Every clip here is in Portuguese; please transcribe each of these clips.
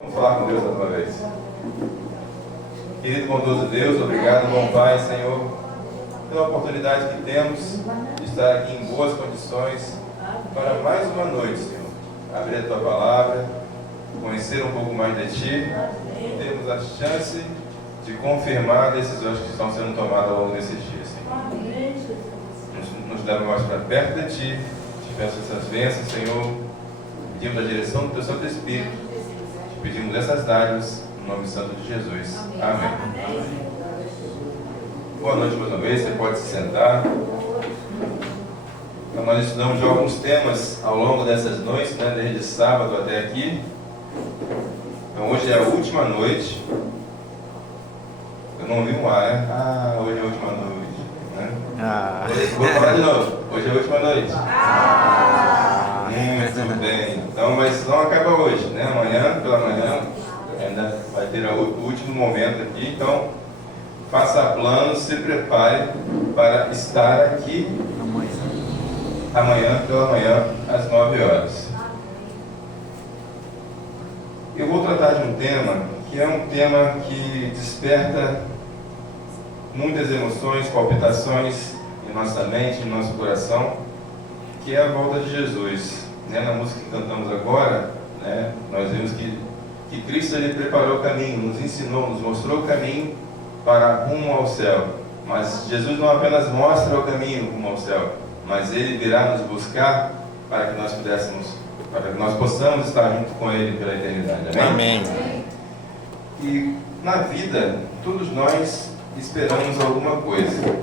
Vamos falar com Deus outra vez. Querido bondoso Deus, obrigado, bom Pai, Senhor, pela oportunidade que temos de estar aqui em boas condições para mais uma noite, Senhor. Abrir a Tua Palavra, conhecer um pouco mais de Ti e termos a chance de confirmar decisões que estão sendo tomadas ao longo desses dias, Senhor. Nos leva mais para perto de Ti, te peço essas bênçãos, Senhor. Pedimos a direção do Teu Santo Espírito. Te pedimos essas dádivas no nome santo de Jesus. Amém. Boa noite mais uma vez, você pode se sentar. Então, nós estudamos já alguns temas ao longo dessas noites, né, desde sábado até aqui. Então hoje é a última noite. Eu não ouvi um ar, né? Hoje é a última noite, né? Vou falar de novo. Hoje é a última noite. Muito bem. Então, mas não acaba hoje, né? Amanhã, pela manhã, ainda vai ter o último momento aqui. Então, faça planos, se prepare para estar aqui amanhã, pela manhã, às 9 horas. Eu vou tratar de um tema que é um tema que desperta muitas emoções, palpitações em nossa mente, em nosso coração, que é a volta de Jesus. Na música que cantamos agora, né, nós vimos que Cristo ele preparou o caminho, nos ensinou, nos mostrou o caminho para rumo ao céu. Mas Jesus não apenas mostra o caminho rumo ao céu, mas Ele virá nos buscar para que nós possamos estar junto com Ele pela eternidade. Amém? Amém. E na vida, todos nós esperamos alguma coisa.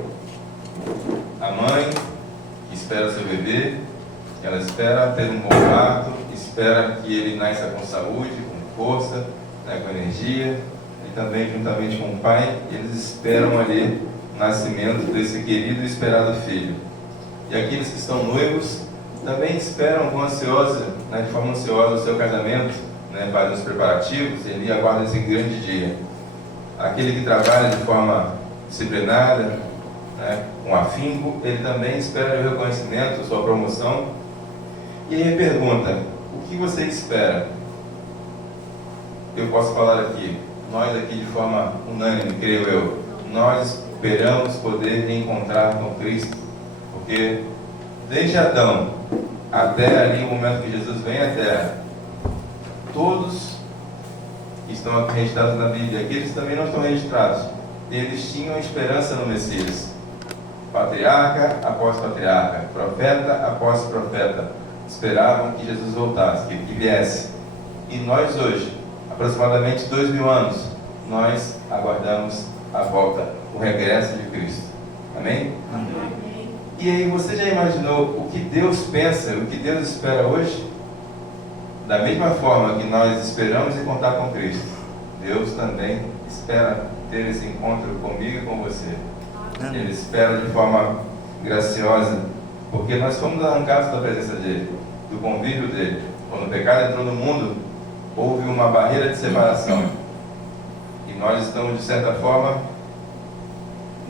A mãe que espera seu bebê, ela espera ter um bom parto, espera que ele nasça com saúde, com força, né, com energia, e também juntamente com o pai, eles esperam ali o nascimento desse querido e esperado filho. E aqueles que estão noivos também esperam com ansiosa, né, de forma ansiosa o seu casamento, né, fazem os preparativos, ele aguarda esse grande dia. Aquele que trabalha de forma disciplinada, né, com afinco, ele também espera o reconhecimento, sua promoção. E aí a pergunta, o que você espera? Eu posso falar aqui, nós aqui de forma unânime, creio eu, nós esperamos poder encontrar com Cristo, porque desde Adão até ali o momento que Jesus vem à Terra, todos que estão aqui registrados na Bíblia, aqueles que também não estão registrados, eles tinham esperança no Messias. Patriarca após patriarca, profeta após profeta, esperavam que Jesus voltasse, que viesse. E nós hoje, aproximadamente 2000 anos, nós aguardamos a volta, o regresso de Cristo. Amém? Amém. E aí, você já imaginou o que Deus pensa, o que Deus espera hoje? Da mesma forma que nós esperamos encontrar com Cristo, Deus também espera ter esse encontro comigo e com você. Ele espera de forma graciosa, porque nós fomos arrancados da presença dele, do convívio dele. Quando o pecado entrou no mundo, houve uma barreira de separação. E nós estamos, de certa forma,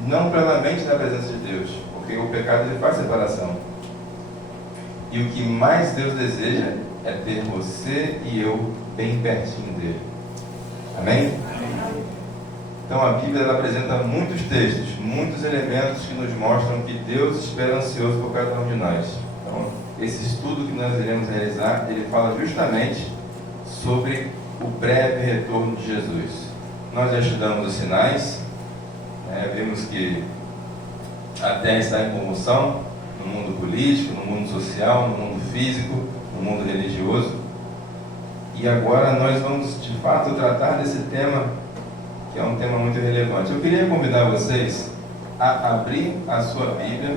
não plenamente na presença de Deus, porque o pecado ele faz separação. E o que mais Deus deseja é ter você e eu bem pertinho dele. Amém? Então a Bíblia ela apresenta muitos textos, muitos elementos que nos mostram que Deus espera ansioso por cada um de nós. Então, esse estudo que nós iremos realizar, ele fala justamente sobre o breve retorno de Jesus. Nós já estudamos os sinais, né? Vimos que a Terra está em convulsão, no mundo político, no mundo social, no mundo físico, no mundo religioso. E agora nós vamos de fato tratar desse tema, que é um tema muito relevante. Eu queria convidar vocês a abrir a sua Bíblia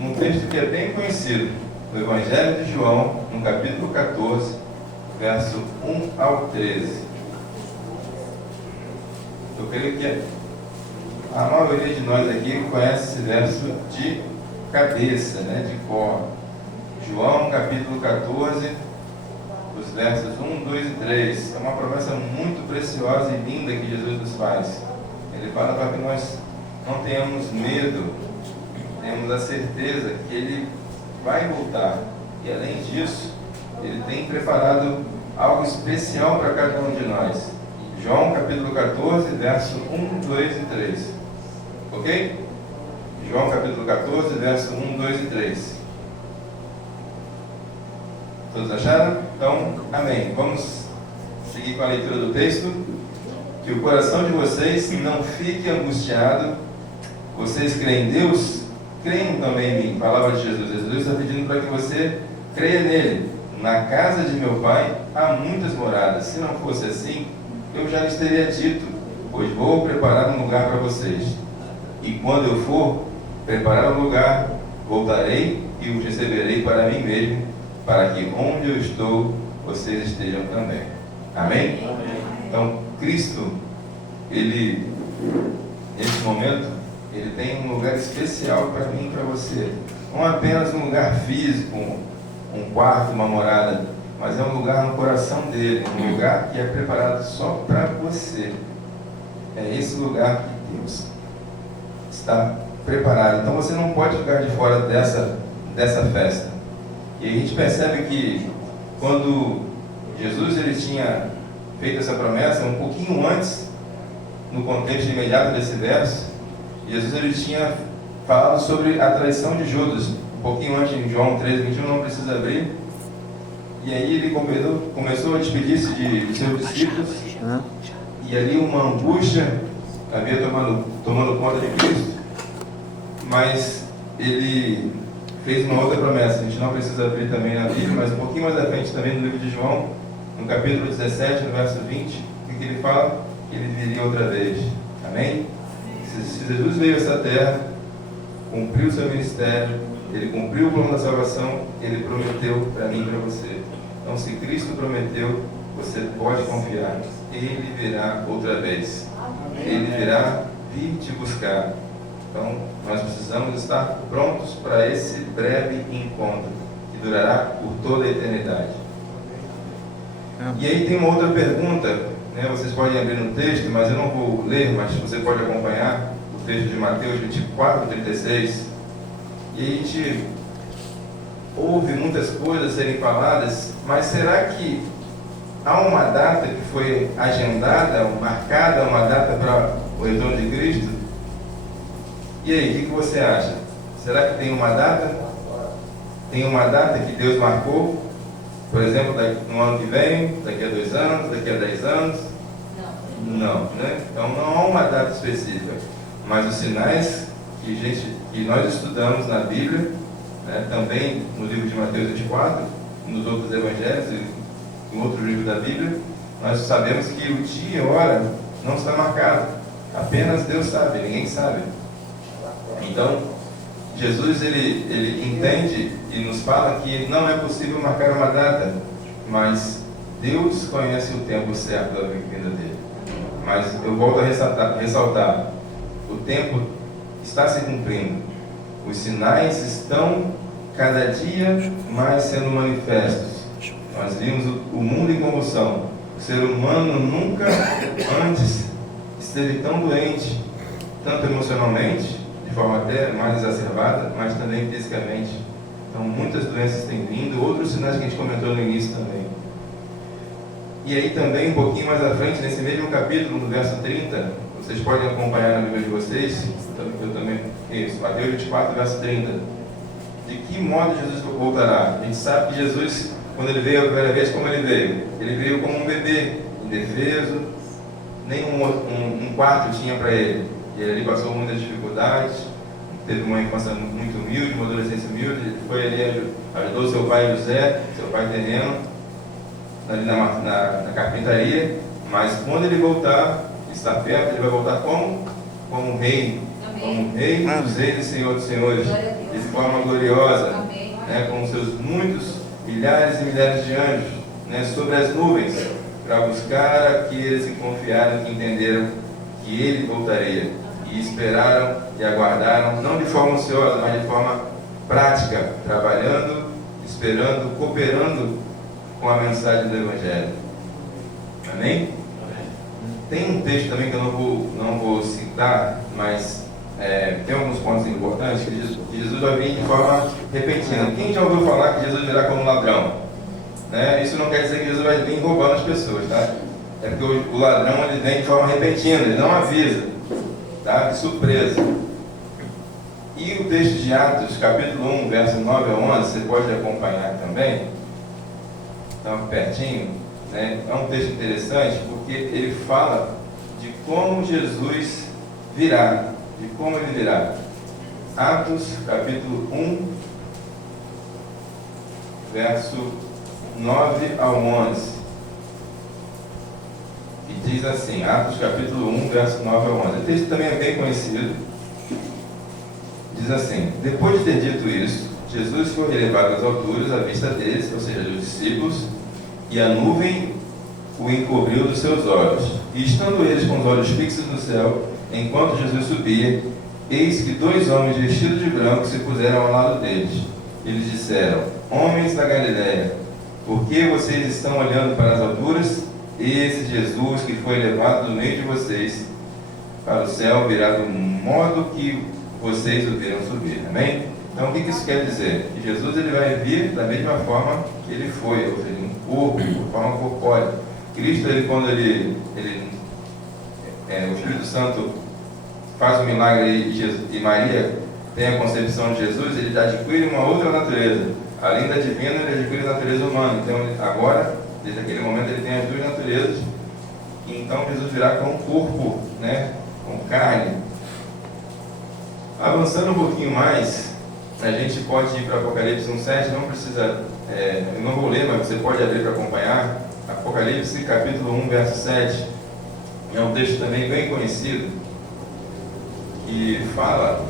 num texto que é bem conhecido, o Evangelho de João, no capítulo 14, verso 1 ao 13. Eu creio que a maioria de nós aqui conhece esse verso de cabeça, né, de cor. João, capítulo 14, os versos 1, 2 e 3. É uma promessa muito preciosa e linda que Jesus nos faz. Ele fala para que nós não tenhamos medo, temos a certeza que Ele vai voltar. E além disso, Ele tem preparado algo especial para cada um de nós. João capítulo 14, verso 1, 2 e 3. Ok? João capítulo 14, verso 1, 2 e 3. Todos acharam? Então, amém. Vamos seguir com a leitura do texto. Que o coração de vocês não fique angustiado. Vocês creem em Deus? Creiam também em mim. Palavra de Jesus. Jesus está pedindo para que você creia nele. Na casa de meu pai há muitas moradas. Se não fosse assim, eu já lhes teria dito, pois vou preparar um lugar para vocês. E quando eu for preparar um lugar, voltarei e os receberei para mim mesmo, para que onde eu estou, vocês estejam também. Amém? Amém. Então, Cristo, Ele, nesse momento, Ele tem um lugar especial para mim e para você. Não apenas um lugar físico, um quarto, uma morada, mas é um lugar no coração dele, um lugar que é preparado só para você. É esse lugar que Deus está preparado. Então você não pode ficar de fora dessa festa. E a gente percebe que quando Jesus ele tinha feito essa promessa, um pouquinho antes, no contexto imediato desse verso, Jesus ele tinha falado sobre a traição de Judas. Um pouquinho antes, em João 13:21, não precisa abrir. E aí ele começou a despedir-se de seus discípulos. E ali uma angústia havia tomando conta de Cristo. Mas ele fez uma outra promessa. A gente não precisa abrir também na Bíblia, mas um pouquinho mais à frente também no livro de João, no capítulo 17, no verso 20, o que ele fala? Que ele viria outra vez. Amém? Se Jesus veio a essa terra, cumpriu o seu ministério, ele cumpriu o plano da salvação, ele prometeu para mim e para você. Então, se Cristo prometeu, você pode confiar. Ele virá outra vez. Ele virá vir te buscar. Então, nós precisamos estar prontos para esse breve encontro, que durará por toda a eternidade. E aí tem uma outra pergunta, né? Vocês podem abrir no texto, mas eu não vou ler, mas você pode acompanhar o texto de Mateus 24:36. E a gente ouve muitas coisas serem faladas, mas será que há uma data que foi agendada, marcada, uma data para o retorno de Cristo? E aí, o que você acha? Será que tem uma data? Tem uma data que Deus marcou? Por exemplo, no ano que vem, daqui a 2 anos, daqui a 10 anos? Não, né? Então não há uma data específica. Mas os sinais que nós estudamos na Bíblia, né, também no livro de Mateus 24, nos outros evangelhos e em outro livro da Bíblia, nós sabemos que o dia e a hora não está marcado. Apenas Deus sabe, ninguém sabe. Então, Jesus ele entende e nos fala que não é possível marcar uma data, mas Deus conhece o tempo certo da vinda dele. Mas eu volto a ressaltar, o tempo está se cumprindo. Os sinais estão cada dia mais sendo manifestos. Nós vimos o mundo em convulsão. O ser humano nunca antes esteve tão doente, tanto emocionalmente, de forma até mais exacerbada, mas também fisicamente. Então muitas doenças têm vindo, outros sinais que a gente comentou no início também. E aí também, um pouquinho mais à frente, nesse mesmo capítulo, no verso 30, vocês podem acompanhar na Bíblia de vocês, eu também, isso, Mateus 24, verso 30. De que modo Jesus voltará? A gente sabe que Jesus, quando ele veio a primeira vez, como ele veio? Ele veio como um bebê, indefeso, nem um quarto tinha para ele. E ele passou muitas dificuldades, teve uma infância muito humilde, uma adolescência humilde, ele foi ali, ajudou seu pai José, seu pai terreno, ali na carpintaria, mas quando ele voltar, está perto, ele vai voltar como rei, como rei dos reis e senhor dos senhores, de forma gloriosa, né, com seus muitos milhares e milhares de anjos, né, sobre as nuvens, para buscar aqueles que confiaram, que entenderam que ele voltaria, e esperaram e aguardaram, não de forma ansiosa, mas de forma prática, trabalhando, esperando, cooperando com a mensagem do Evangelho. Amém? Tem um texto também que eu não vou citar, mas tem alguns pontos importantes que Jesus vai vir de forma repentina. Quem já ouviu falar que Jesus virá como ladrão? né? Isso não quer dizer que Jesus vai vir roubando as pessoas, tá? É porque o ladrão ele vem de forma repentina, ele não avisa, tá? De surpresa. E o texto de Atos, capítulo 1, verso 9 a 11, você pode acompanhar também, então pertinho, né? É um texto interessante porque ele fala de como Jesus virá, de como ele virá. Atos, capítulo 1, verso 9 ao 11. E diz assim, Atos, capítulo 1, verso 9 ao 11. O texto também é bem conhecido. Diz assim: depois de ter dito isso, Jesus foi elevado às alturas à vista deles, ou seja, dos discípulos, e a nuvem o encobriu dos seus olhos. E estando eles com os olhos fixos no céu, enquanto Jesus subia, eis que 2 homens vestidos de branco se puseram ao lado deles. Eles disseram: homens da Galiléia, por que vocês estão olhando para as alturas? Esse Jesus que foi levado do meio de vocês para o céu virá do modo que vocês o viram subir. Amém? Então o que isso quer dizer? Que Jesus ele vai vir da mesma forma que ele foi, ou seja, um corpo, de forma corpórea. Cristo, ele, quando o Espírito Santo faz um milagre e Maria tem a concepção de Jesus, ele adquire uma outra natureza. Além da divina, ele adquire a natureza humana. Então, agora, desde aquele momento, ele tem as 2 naturezas. E então, Jesus virá com um corpo, né, com carne. Avançando um pouquinho mais, a gente pode ir para Apocalipse 1,7. Não precisa, eu não vou ler, mas você pode abrir para acompanhar. Apocalipse, capítulo 1, verso 7. É um texto também bem conhecido, que fala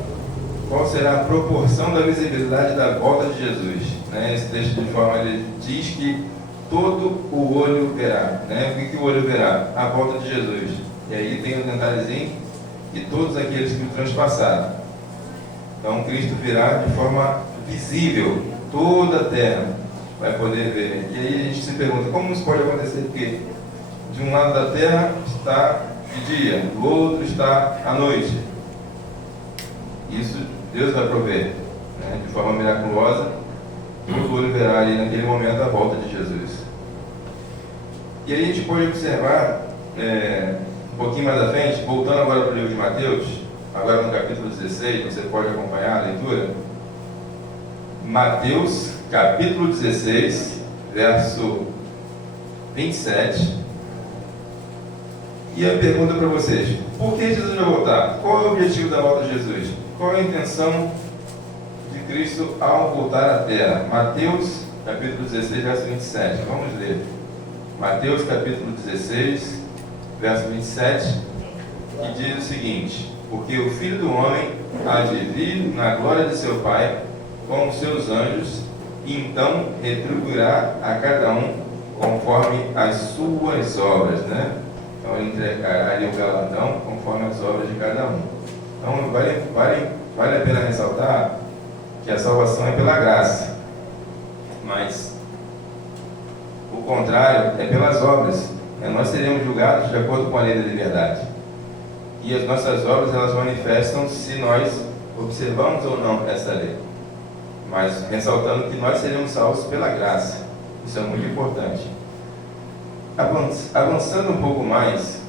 qual será a proporção da visibilidade da volta de Jesus, né? Esse texto de forma ele diz que todo o olho verá, né? O que o olho verá? A volta de Jesus. E aí tem um detalhezinho, e todos aqueles que o transpassaram. Então Cristo virá de forma visível, toda a terra vai poder ver. E aí a gente se pergunta, como isso pode acontecer? Porque de um lado da terra está de dia, do outro está à noite. Isso Deus vai prover, né? De forma miraculosa, todo olho verá ali naquele momento a volta de Jesus. E aí a gente pode observar, um pouquinho mais à frente, voltando agora para o livro de Mateus, agora no capítulo 16, você pode acompanhar a leitura. Mateus, capítulo 16, verso 27. E a pergunta para vocês: por que Jesus vai voltar? Qual é o objetivo da volta de Jesus? Qual é a intenção de Cristo ao voltar à terra? Mateus, capítulo 16, verso 27. Vamos ler. Mateus, capítulo 16, verso 27, que diz o seguinte: porque o Filho do Homem há de vir na glória de seu Pai com os seus anjos, e então retribuirá a cada um conforme as suas obras, né? Então ele entregará ali o galardão conforme as obras de cada um. Então vale a pena ressaltar que a salvação é pela graça, mas o contrário é pelas obras, né? Nós seremos julgados de acordo com a lei da liberdade, e as nossas obras elas manifestam se nós observamos ou não essa lei, mas ressaltando que nós seremos salvos pela graça. Isso é muito importante. Avançando um pouco mais,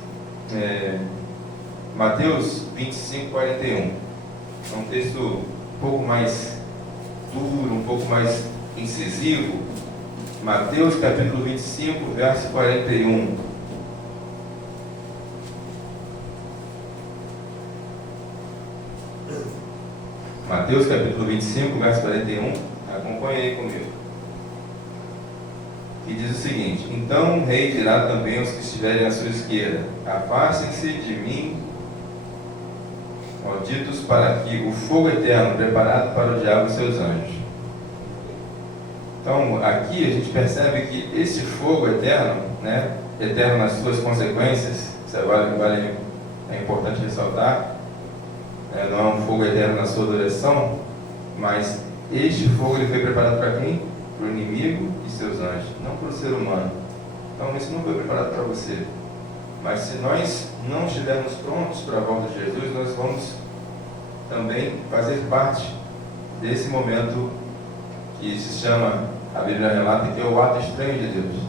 Mateus 25, 41. É um texto um pouco mais duro, um pouco mais incisivo. Mateus capítulo 25, verso 41. Mateus capítulo 25, verso 41. Acompanhe aí comigo. E diz o seguinte: então o rei dirá também aos que estiverem à sua esquerda: afastem-se de mim, malditos, para que o fogo eterno preparado para o diabo e seus anjos. Então aqui a gente percebe que esse fogo eterno, né, eterno nas suas consequências, isso é importante ressaltar, não é um fogo eterno na sua duração, mas este fogo ele foi preparado para quem? Para o inimigo e seus anjos, não para o ser humano. Então isso não foi preparado para você. Mas se nós não estivermos prontos para a volta de Jesus, nós vamos também fazer parte desse momento que se chama a Bíblia relata que é o ato estranho de Deus.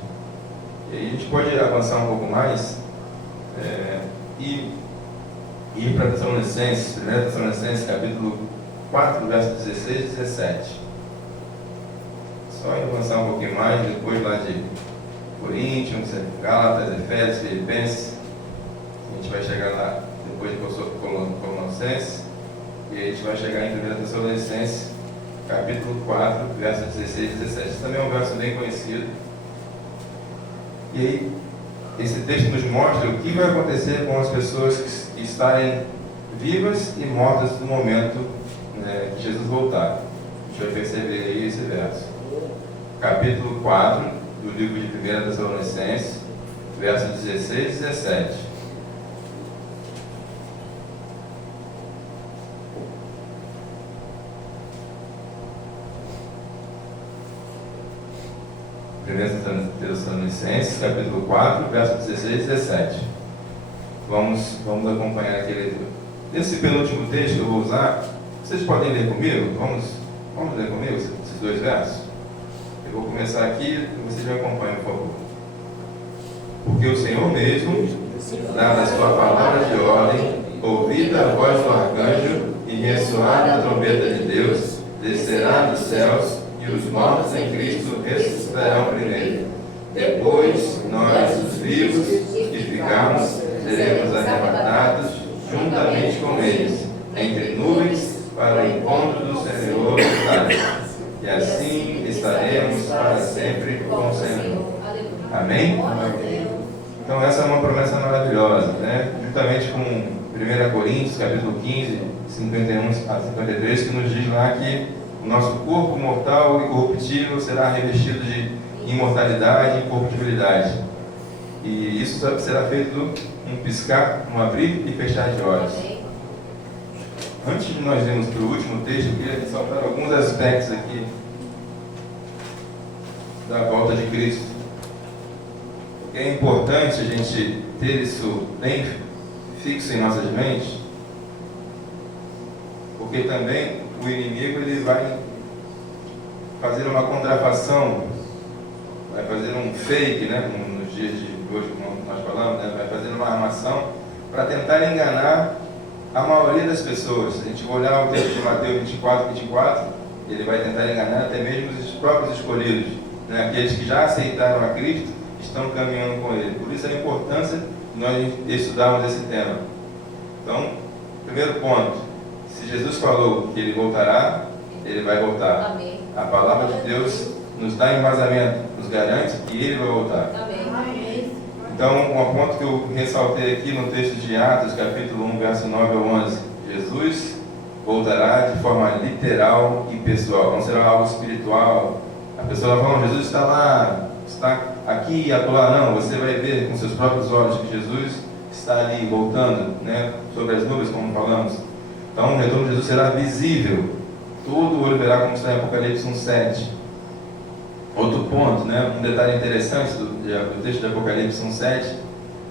E aí a gente pode avançar um pouco mais e ir para Tessalonicenses, 1 Tessalonicenses, capítulo 4, verso 16 e 17. Só avançar um pouquinho mais, depois lá de Coríntios, Gálatas, Efésios, Filipenses. A gente vai chegar lá depois de Colossenses. E aí a gente vai chegar em 1 Tessalonicenses, capítulo 4, verso 16 e 17. Esse também é um verso bem conhecido. E aí, esse texto nos mostra o que vai acontecer com as pessoas que estarem vivas e mortas no momento que Jesus voltar. A gente vai perceber aí esse verso. Capítulo 4 do livro de 1 Tessalonicenses, versos 16 e 17. Tessalonicenses, capítulo 4, versos 16 e 17. Vamos acompanhar esse penúltimo texto que eu vou usar. Vocês podem ler comigo? Vamos ler comigo esses dois versos? Eu vou começar aqui e vocês me acompanham, por favor. Porque o Senhor mesmo, dada a sua palavra de ordem, ouvida a voz do arcanjo e ressoada a trombeta de Deus, descerá dos céus, e os mortos em Cristo ressuscitarão primeiro. Depois, nós, os vivos que ficarmos, seremos arrebatados juntamente com eles, entre nuvens, para o encontro do Senhor e assim estaremos para sempre com o Senhor. Amém? Então essa é uma promessa maravilhosa, né? Juntamente com 1 Coríntios, capítulo 15, 51 a 53, que nos diz lá que o nosso corpo mortal e corruptível será revestido de imortalidade e incorruptibilidade. E isso será feito um piscar, um abrir e fechar de olhos. Antes de nós irmos para o último texto, eu queria ressaltar alguns aspectos aqui da volta de Cristo. Porque é importante a gente ter isso bem fixo em nossas mentes, porque também o inimigo ele vai fazer uma contrafação, vai fazer um fake, né? Nos dias de hoje, como nós falamos, né? Vai fazer uma armação para tentar enganar a maioria das pessoas. Se a gente olhar o texto de Mateus 24, ele vai tentar enganar até mesmo os próprios escolhidos, né? Aqueles que já aceitaram a Cristo, estão caminhando com Ele. Por isso a importância de nós estudarmos esse tema. Então, primeiro ponto, se Jesus falou que Ele voltará, Ele vai voltar. Amém. A palavra de Deus nos dá embasamento, nos garante que Ele vai voltar. Amém. Então, um ponto que eu ressaltei aqui no texto de Atos, capítulo 1, verso 9 ao 11. Jesus voltará de forma literal e pessoal, não será algo espiritual. A pessoa vai falar, Jesus está lá, está aqui e acolá. Não, você vai ver com seus próprios olhos que Jesus está ali voltando, né, sobre as nuvens, como falamos. Então, o retorno de Jesus será visível. Todo olho verá, como está em Apocalipse 1:7. Outro ponto, né, um detalhe interessante do texto de Apocalipse 1:7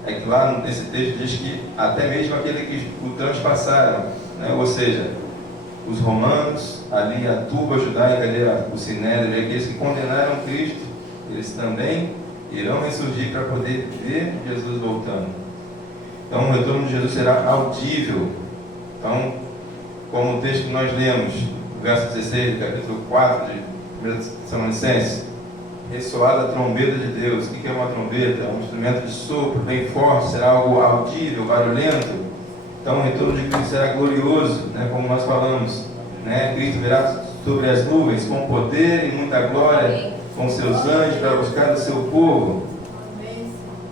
é que lá nesse texto diz que até mesmo aquele que o transpassaram, né, ou seja, os romanos, ali a turba judaica, ali o sinédrio, aqueles que condenaram Cristo, eles também irão ressurgir para poder ver Jesus voltando. Então o retorno de Jesus será audível. Então, como o texto que nós lemos, verso 16 do capítulo 4 de 1 Tessalonicenses, ressoada a trombeta de Deus. O que é uma trombeta? É um instrumento de sopro bem forte, será algo audível, barulhento. Então o retorno de Cristo será glorioso, né, como nós falamos, né? Cristo virá sobre as nuvens com poder e muita glória, com seus anjos para buscar o seu povo.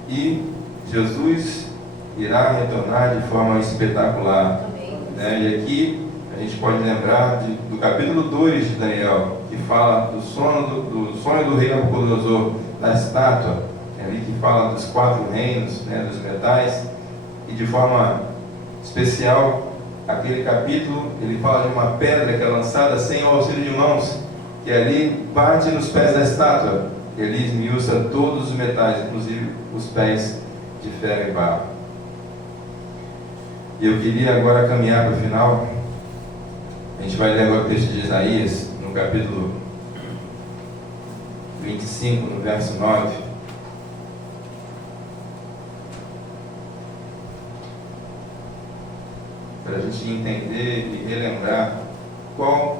E Jesus irá retornar de forma espetacular, né? E aqui a gente pode lembrar do capítulo 2 de Daniel, que fala do sonho do rei Nabucodonosor, da estátua, ali que fala dos 4 reinos, né, dos metais, e de forma especial, aquele capítulo, ele fala de uma pedra que é lançada sem o auxílio de mãos, que ali bate nos pés da estátua, e ali esmiuça todos os metais, inclusive os pés de ferro e barro. E eu queria agora caminhar para o final. A gente vai ler agora o texto de Isaías, no capítulo 25, no verso 9. Para a gente entender e relembrar qual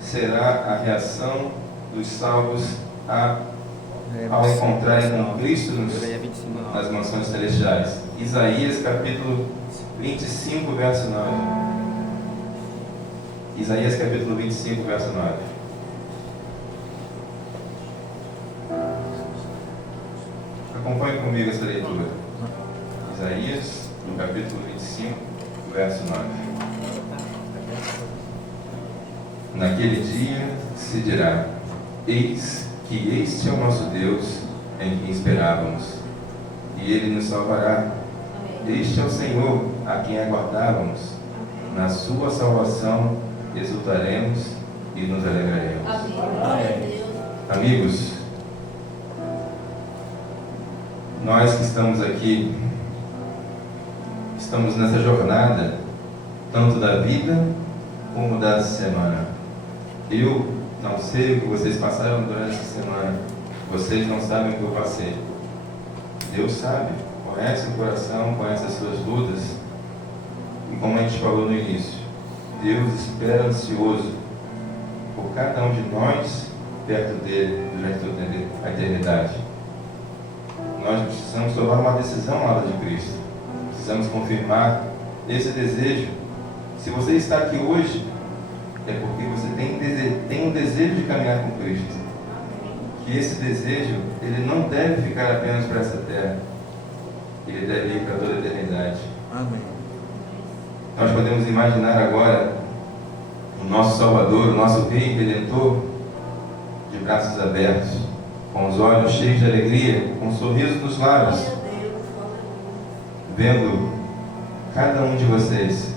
será a reação dos salvos ao encontrarem com Cristo nas mansões celestiais. Isaías capítulo 25, verso 9. Isaías capítulo 25, verso 9. Acompanhe comigo essa leitura. Isaías, no capítulo 25, verso 9. Naquele dia se dirá: eis que este é o nosso Deus, em quem esperávamos, e Ele nos salvará. Este é o Senhor, a quem aguardávamos. Na sua salvação exultaremos e nos alegraremos. Amém. Amigos, nós que estamos aqui, estamos nessa jornada, tanto da vida como da semana. Eu não sei o que vocês passaram durante essa semana. Vocês não sabem o que eu passei. Deus sabe, conhece o coração, conhece as suas lutas. E como a gente falou no início, Deus espera ansioso por cada um de nós perto dele durante toda a eternidade. Nós precisamos tomar uma decisão ao lado de Cristo. Precisamos confirmar esse desejo. Se você está aqui hoje, é porque você tem um desejo de caminhar com Cristo. Que esse desejo, ele não deve ficar apenas para essa terra. Ele deve ir para toda a eternidade. Amém. Nós podemos imaginar agora o nosso Salvador, o nosso Rei Redentor, de braços abertos, com os olhos cheios de alegria, com um sorriso nos lábios, vendo cada um de vocês.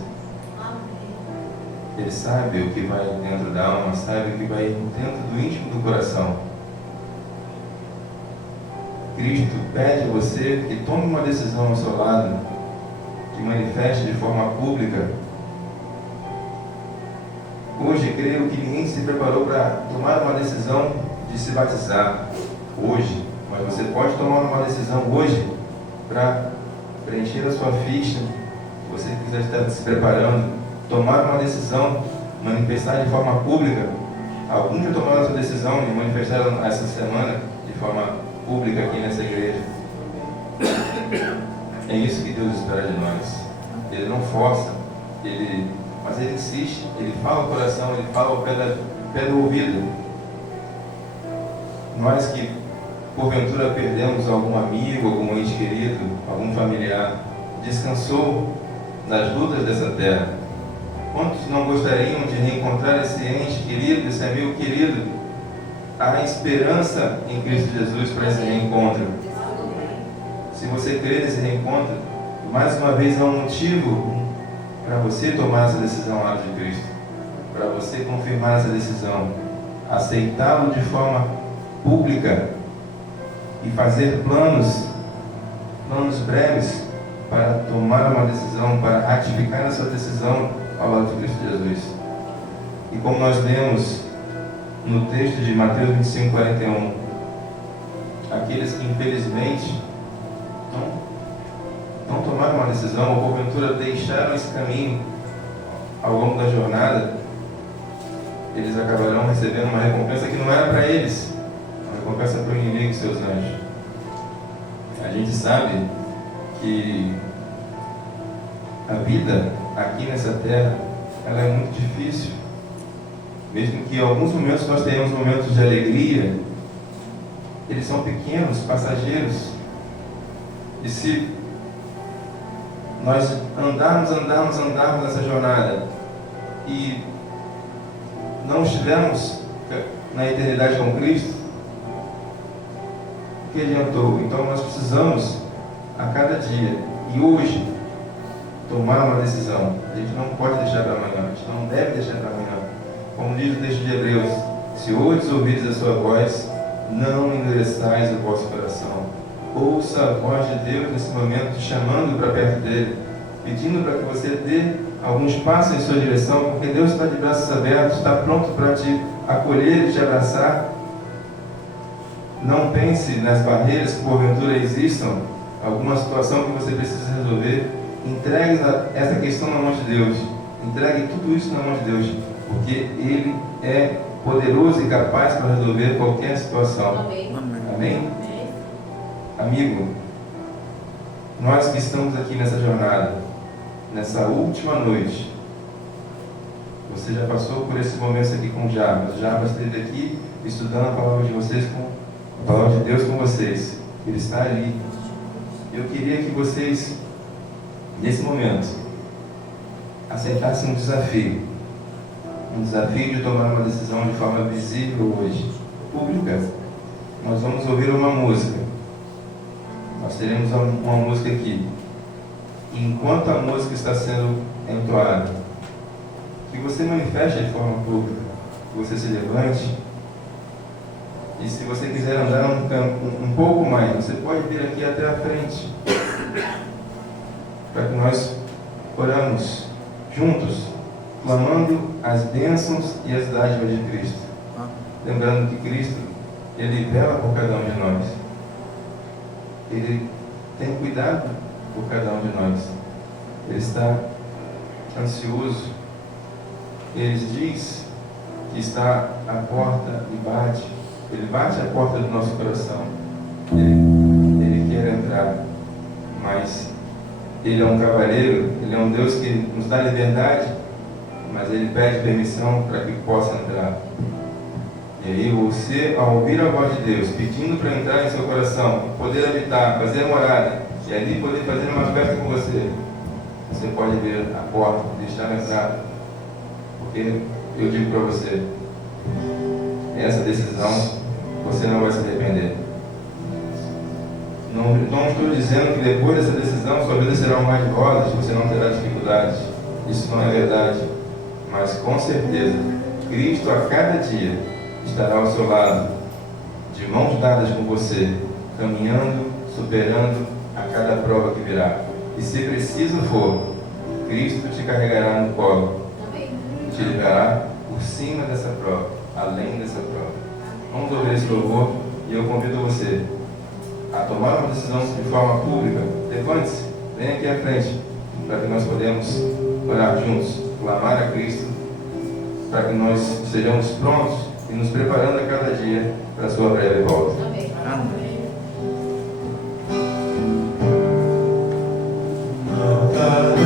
Ele sabe o que vai dentro da alma, sabe o que vai dentro do íntimo do coração. Cristo pede a você que tome uma decisão ao seu lado, que manifeste de forma pública. Hoje, creio que ninguém se preparou para tomar uma decisão de se batizar hoje, mas você pode tomar uma decisão hoje para preencher a sua ficha. Se você quiser estar se preparando, tomar uma decisão, manifestar de forma pública. Alguns já tomaram essa decisão e manifestaram essa semana de forma pública aqui nessa igreja. É isso que Deus espera de nós. Ele não força, mas Ele insiste, Ele fala ao coração, Ele fala ao pé do ouvido. Nós que porventura perdemos algum amigo, algum ente querido, algum familiar, descansou nas lutas dessa terra. Quantos não gostariam de reencontrar esse ente querido, esse amigo querido? Há esperança em Cristo Jesus para esse reencontro. Se você crê nesse reencontro, mais uma vez há um motivo para você tomar essa decisão ao lado de Cristo, para você confirmar essa decisão, aceitá-lo de forma pública e fazer planos breves para tomar uma decisão, para ratificar essa decisão ao lado de Cristo Jesus. E como nós lemos no texto de Mateus 25, 41, aqueles que infelizmente não tomaram uma decisão ou porventura deixaram esse caminho ao longo da jornada, eles acabarão recebendo uma recompensa que não era para eles, uma recompensa para o inimigo e seus anjos. A gente sabe que a vida aqui nessa terra, ela é muito difícil. Mesmo que em alguns momentos nós tenhamos momentos de alegria, eles são pequenos, passageiros. E se nós andarmos nessa jornada e não estivermos na eternidade com Cristo, o que adiantou? Então nós precisamos a cada dia e hoje tomar uma decisão. A gente não pode deixar para amanhã, a gente não deve deixar para amanhã. Como diz o texto de Hebreus: se hoje ouvirdes a sua voz, não endureçais o vosso coração. Ouça a voz de Deus nesse momento, te chamando para perto dele, pedindo para que você dê alguns passos em sua direção, porque Deus está de braços abertos, está pronto para te acolher e te abraçar. Não pense nas barreiras que porventura existam, alguma situação que você precisa resolver. Entregue essa questão na mão de Deus. Entregue tudo isso na mão de Deus, porque Ele é poderoso e capaz para resolver qualquer situação. Amém. Amém? Amigo, nós que estamos aqui nessa jornada, nessa última noite, você já passou por esse momento aqui com o Jarbas. O Jarbas esteve aqui estudando a palavra de vocês, a palavra de Deus com vocês. Ele está ali. Eu queria que vocês, nesse momento, aceitassem um desafio de tomar uma decisão de forma visível hoje, pública. Nós vamos ouvir uma música. Nós teremos uma música aqui. E enquanto a música está sendo entoada, que você manifeste de forma pública, que você se levante. E se você quiser andar um pouco mais, você pode vir aqui até a frente, para que nós oramos juntos, clamando as bênçãos e as dádivas de Cristo. Lembrando que Cristo, Ele vela por cada um de nós. Ele tem cuidado por cada um de nós. Ele está ansioso. Ele diz que está à porta e bate. Ele bate à porta do nosso coração. Ele quer entrar. Mas Ele é um cavalheiro. Ele é um Deus que nos dá liberdade, mas Ele pede permissão para que possa entrar. E aí você, ao ouvir a voz de Deus, pedindo para entrar em seu coração, poder habitar, fazer morada, e ali poder fazer uma festa com você, você pode abrir a porta, deixar entrar. Porque eu digo para você, essa decisão você não vai se arrepender. Não estou dizendo que depois dessa decisão sua vida será um mar de rosas, você não terá dificuldades. Isso não é verdade. Mas com certeza, Cristo a cada dia estará ao seu lado, de mãos dadas com você, caminhando, superando a cada prova que virá. E se preciso for, Cristo te carregará no colo, te levará por cima dessa prova, além dessa prova. Vamos ouvir esse louvor e eu convido você a tomar uma decisão de forma pública. Levante-se, venha aqui à frente, para que nós podemos orar juntos, clamar a Cristo, para que nós estejamos prontos e nos preparando a cada dia para a sua breve volta. Amém. Amém. Vamos para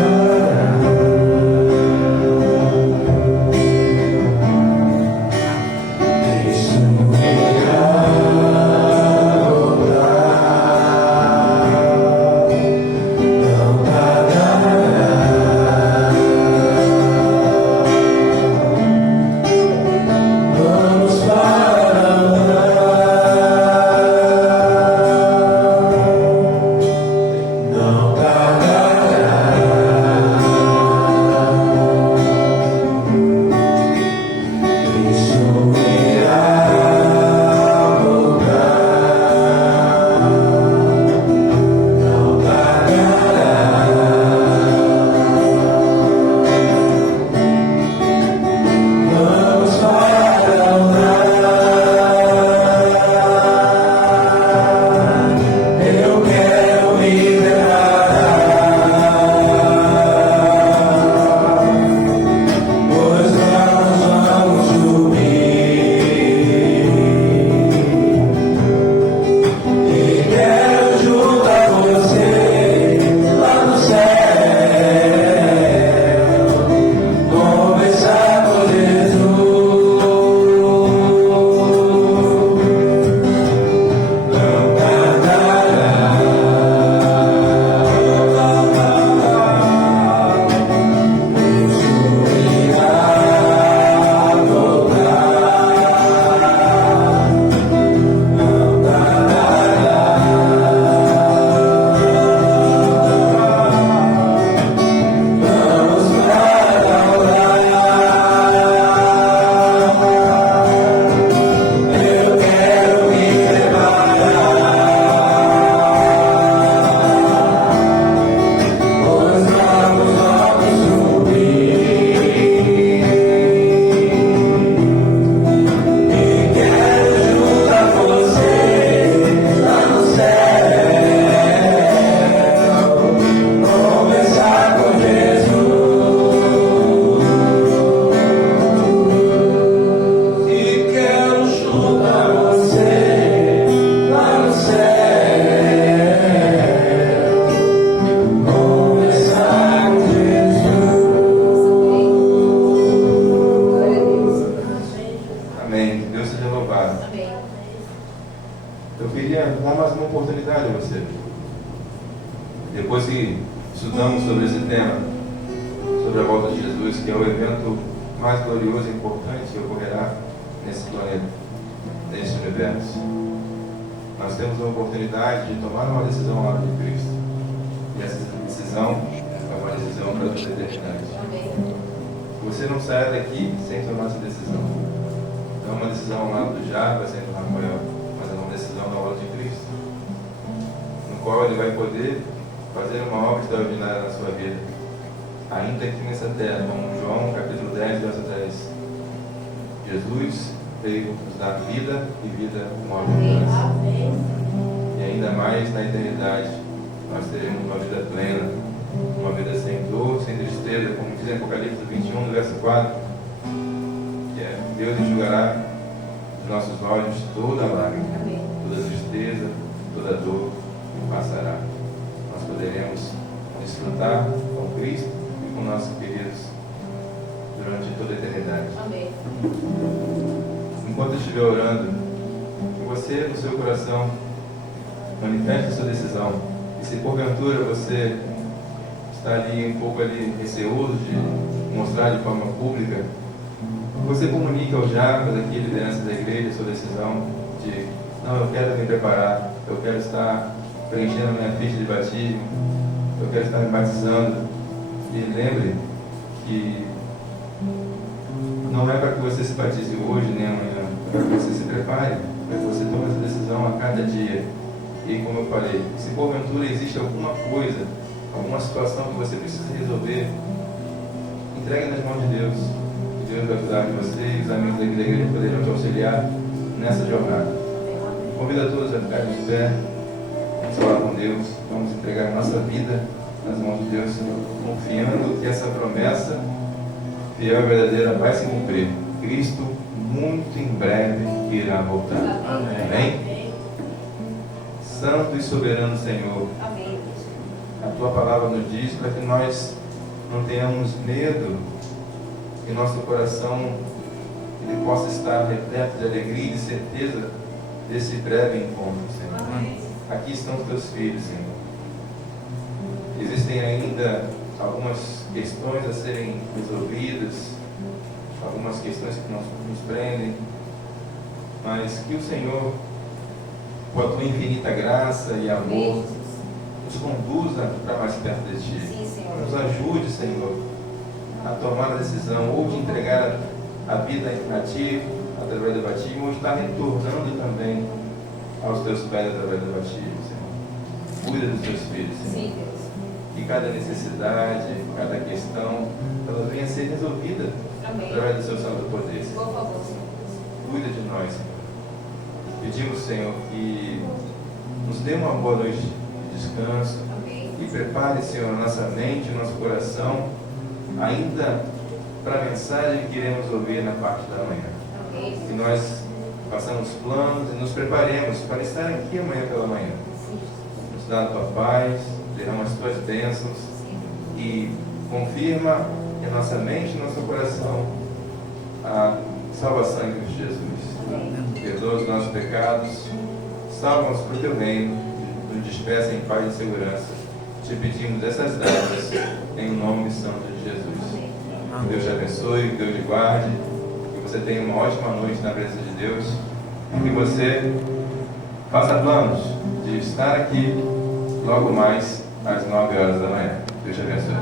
Depois que estudamos sobre esse tema, sobre a volta de Jesus, que é o evento mais glorioso e importante que ocorrerá nesse planeta, nesse universo, nós temos a oportunidade de tomar uma decisão ao lado de Cristo. E essa decisão é uma decisão para toda a eternidade. Você não sairá daqui sem tomar essa decisão. Não é uma decisão ao lado do Jabas, sem do Rafael, mas é uma decisão ao lado de Cristo, no qual Ele vai poder fazer uma obra extraordinária na sua vida, ainda aqui nessa terra, como João capítulo 10, verso 10. Jesus veio nos dar vida e vida com abundância. E ainda mais na eternidade, nós teremos uma vida plena, uma vida sem dor, sem tristeza, como diz em Apocalipse 21, no verso 4, que é: Deus enxugará dos nossos olhos toda lágrima, toda tristeza, toda dor passará. Nós poderemos desfrutar com Cristo e com nossos queridos durante toda a eternidade. Amém. Enquanto eu estiver orando, que você, no seu coração, manifeste a sua decisão. E se porventura você está ali um pouco receoso de mostrar de forma pública, você comunique ao Jabas, aqui, a liderança da igreja, a sua decisão de: não, eu quero me preparar, eu quero estar preenchendo a minha ficha de batismo, eu quero estar me batizando. E lembre que não é para que você se batize hoje nem amanhã, é para que você se prepare, para que você tome essa decisão a cada dia. E como eu falei, se porventura existe alguma coisa, alguma situação que você precisa resolver, entregue nas mãos de Deus. E Deus vai cuidar de você, e os amigos da igreja poderão te auxiliar nessa jornada. Convido a todos a ficarem de pé, vamos falar com Deus, vamos entregar a nossa vida nas mãos de Deus, confiando que essa promessa fiel e verdadeira vai se cumprir. Cristo muito em breve irá voltar. Amém? Santo e soberano Senhor, Amém. a Tua palavra nos diz para que nós não tenhamos medo, que nosso coração ele possa estar repleto de alegria e de certeza desse breve encontro, Senhor. Amém. Aqui estão os Teus filhos, Senhor. Existem ainda algumas questões a serem resolvidas, algumas questões que nos prendem, mas que o Senhor, com a Tua infinita graça e amor, nos conduza para mais perto de Ti. Sim, Senhor. Nos ajude, Senhor, a tomar a decisão ou de entregar a vida a Ti através do batismo, ou estar retornando também aos Teus pés através do batismo, Senhor. Cuida dos Teus filhos, Senhor. Sim, Deus. Que cada necessidade, cada questão, ela venha a ser resolvida Amém. através do Seu santo poder, Senhor. Por favor, Senhor. Cuida de nós, Senhor. Pedimos, Senhor, que nos dê uma boa noite de descanso Amém. e prepare, Senhor, nossa mente, nosso coração, ainda para a mensagem que iremos ouvir na parte da manhã. Amém. Que nós façamos planos e nos preparemos para estar aqui amanhã pela manhã. Sim. Nos dá a Tua paz, derrama as Tuas bênçãos e confirma em nossa mente e nosso coração a salvação em Cristo Jesus. Amém. Perdoa os nossos pecados, salva-nos para o Teu reino, nos despeça em paz e segurança. Te pedimos essas dávidas em nome santo de Jesus. Amém. Que Deus te abençoe, que Deus te guarde, que você tenha uma ótima noite na presença de Deus e que você faça planos de estar aqui logo mais às 9 horas da manhã. Deus te abençoe.